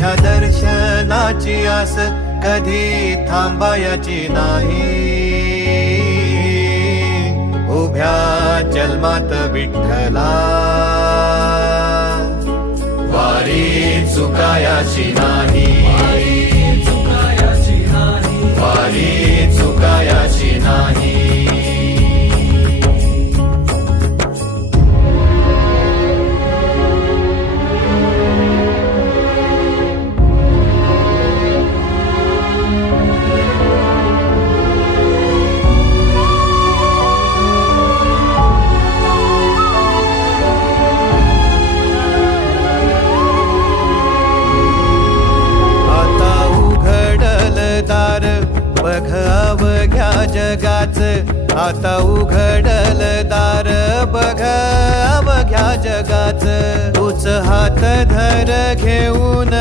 तुझ्या दर्शनाची आस कधी थांबायची नाही. उभ्या जन्मात विठ्ठला वारी चुकायाची नाही. वारी चुकायाची नाही. बघ अवघ्या जगाच, आता उघडल दार बघ अवघ्या जगाच. तूच हात धर घेऊन